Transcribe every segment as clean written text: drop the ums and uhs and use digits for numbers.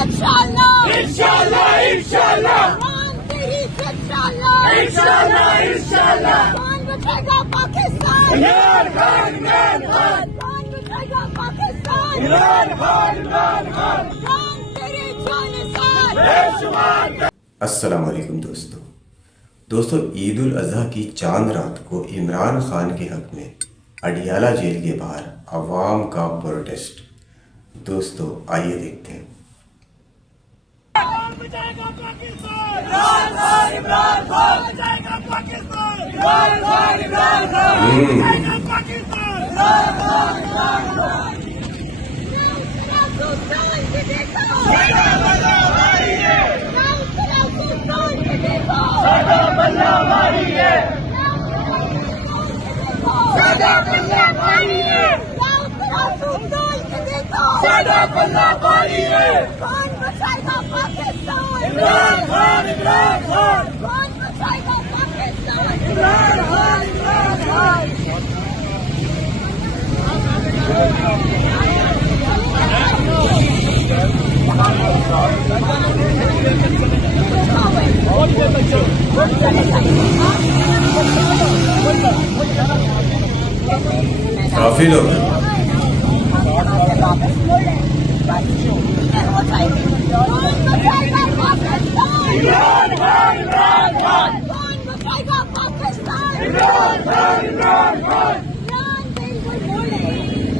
इंशाल्लाह इंशाल्लाह इंशाल्लाह ईरान तेरी इंशाल्लाह इंशाल्लाह इंशाल्लाह कौन बचाएगा पाकिस्तान इमरान खान इमरान खान कौन बचाएगा पाकिस्तान इमरान खान इमरान खान ईरान तेरी जानिसार बेशुमार अस्सलाम वालेकुम दोस्तों ईद उल अज़हा की चांद रात को इमरान खान के हक में अडियाला जेल के बाहर अवाम का प्रोटेस्ट। दोस्तों आइए देखते हैं। बचाएगा पाकिस्तान इमरान खान इमरान खान बचाएगा पाकिस्तान इमरान खान इमरान खान बचाएगा पाकिस्तान इमरान खान इमरान खान सुल्तान के देखो साडा बल्ला भारी है सुल्तान के देखो साडा बल्ला भारी है साडा बल्ला भारी है सुल्तान के देखो साडा बल्ला भारी है कौन बचाएगा पाकिस्तान इमरान खान इमरान खान कौन बचाएगा पाकिस्तान इमरान खान इमरान खान काफी लोग हैं। कौन बचाएगा पाकिस्तान इमरान खान इमरान खान कौन बचाएगा पाकिस्तान इमरान खान इमरान खान इमरान बिल्कुल बोले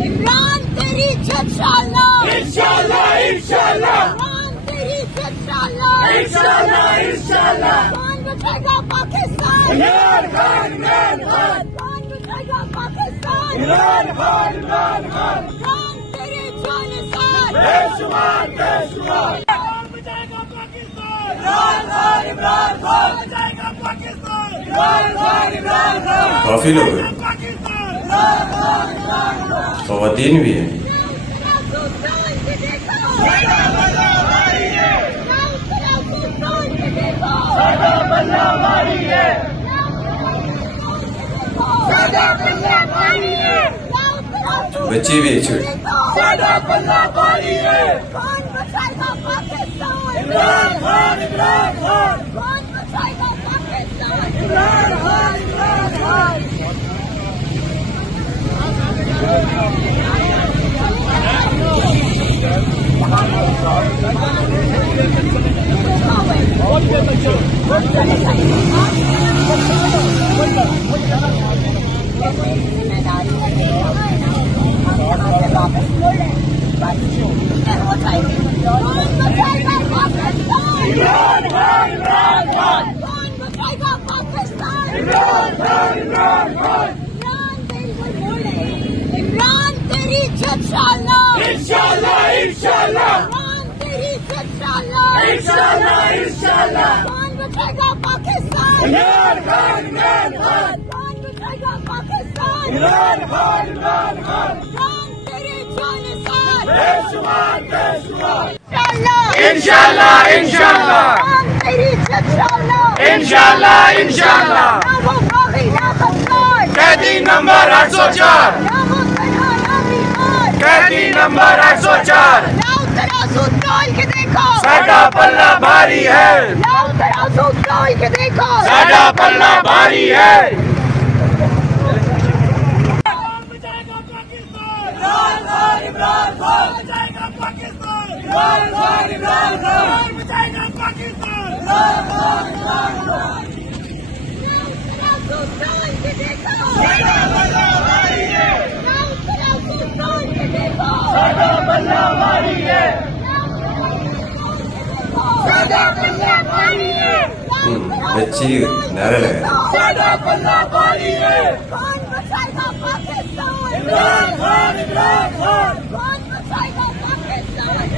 इमरान तेरी इंशाल्लाह इंशाल्लाह इंशाल्लाह इमरान तेरी इंशाल्लाह इंशाल्लाह इंशाल्लाह कौन बचाएगा पाकिस्तान इमरान खान इमरान खान कौन बचाएगा पाकिस्तान इमरान खान इमरान खान इमरान तेरी जानिसार बेशुमार बेशुमार बचाएगा पाकिस्तान इमरान खान इमरान खान बचाएगा पाकिस्तान इमरान खान इमरान खान काफी लोग हैं। पाकिस्तान इमरान खान इमरान खान ख़वातीन भी हैं। सुल्तान के देखो साडा बल्ला भारी है सुल्तान के देखो साडा बल्ला भारी है साडा बल्ला भारी है बच्ची भी है छोटी। साडा बल्ला भारी है कौन बचाएगा पाकिस्तान इमरान खान इमरान खान कौन बचाएगा पाकिस्तान इमरान खान इमरान खान कौन बचाएगा पाकिस्तान इमरान खान इमरान खान कौन बचाएगा पाकिस्तान इमरान खान इमरान खान इमरान बिल्कुल बोले इमरान तेरी इंशाल्लाह इंशाल्लाह इंशाल्लाह इमरान तेरी इंशाल्लाह इंशाल्लाह इंशाल्लाह कौन बचाएगा पाकिस्तान इमरान खान इमरान खान कौन बचाएगा पाकिस्तान इमरान खान इमरान खान इमरान तेरी जानिसार बेशुमार बेशुमार इंशाल्लाह इंशाल्लाह इंशाल्लाह इमरान तेरी इंशाल्लाह इंशाल्लाह इंशाल्लाह ना वो बागी ना खफान कैदी नंबर 804 ना वो तन्हा ना बीमार कैदी नंबर 804 लाओ तराजू तौल के देखो साडा पल्ला भारी है लाओ तराजू तौल के देखो साडा पल्ला भारी है इमरान खान बचाएगा पाकिस्तान इमरान खान इमरान खान बचाएगा पाकिस्तान इमरान खान इमरान खान तराजू तौल के देखो साडा पल्ला भारी है लाओ तराजू तौल के देखो साडा पल्ला भारी है साडा पल्ला भारी है बच्ची नारे लगा। साडा पल्ला भारी है कौन बचाएगा पाकिस्तान इमरान खान इमरान खान कौन बचाएगा पाकिस्तान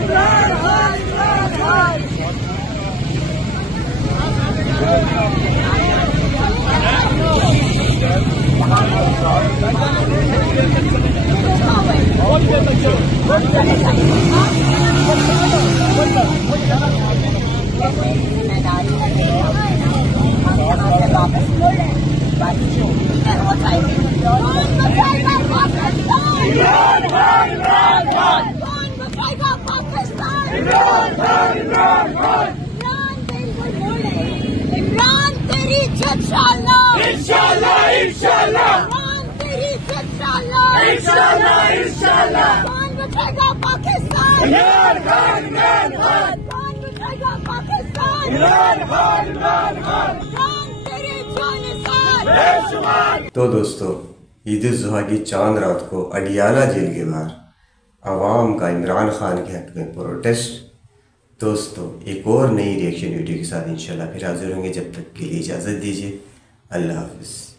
इमरान खान इमरान खान कौन बचाएगा पाकिस्तान इमरान खान इंशाल्लाह इंशाल्लाह इंशाल्लाह इमरान तेरी इंशाल्लाह इंशाल्लाह इंशाल्लाह कौन बचाएगा पाकिस्तान इमरान खान इमरान खान कौन बचाएगा पाकिस्तान इमरान खान इमरान खान इमरान तेरी जानिसार बेशुमार। तो दोस्तों, ईद उल जुहा की चांद रात को अडियाला जेल के बाहर आवाम का इमरान खान के हक में प्रोटेस्ट। दोस्तों, एक और नई रिएक्शन वीडियो के साथ इंशाल्लाह फिर हाजिर होंगे। जब तक के लिए इजाज़त दीजिए। अल्लाह हाफिज़।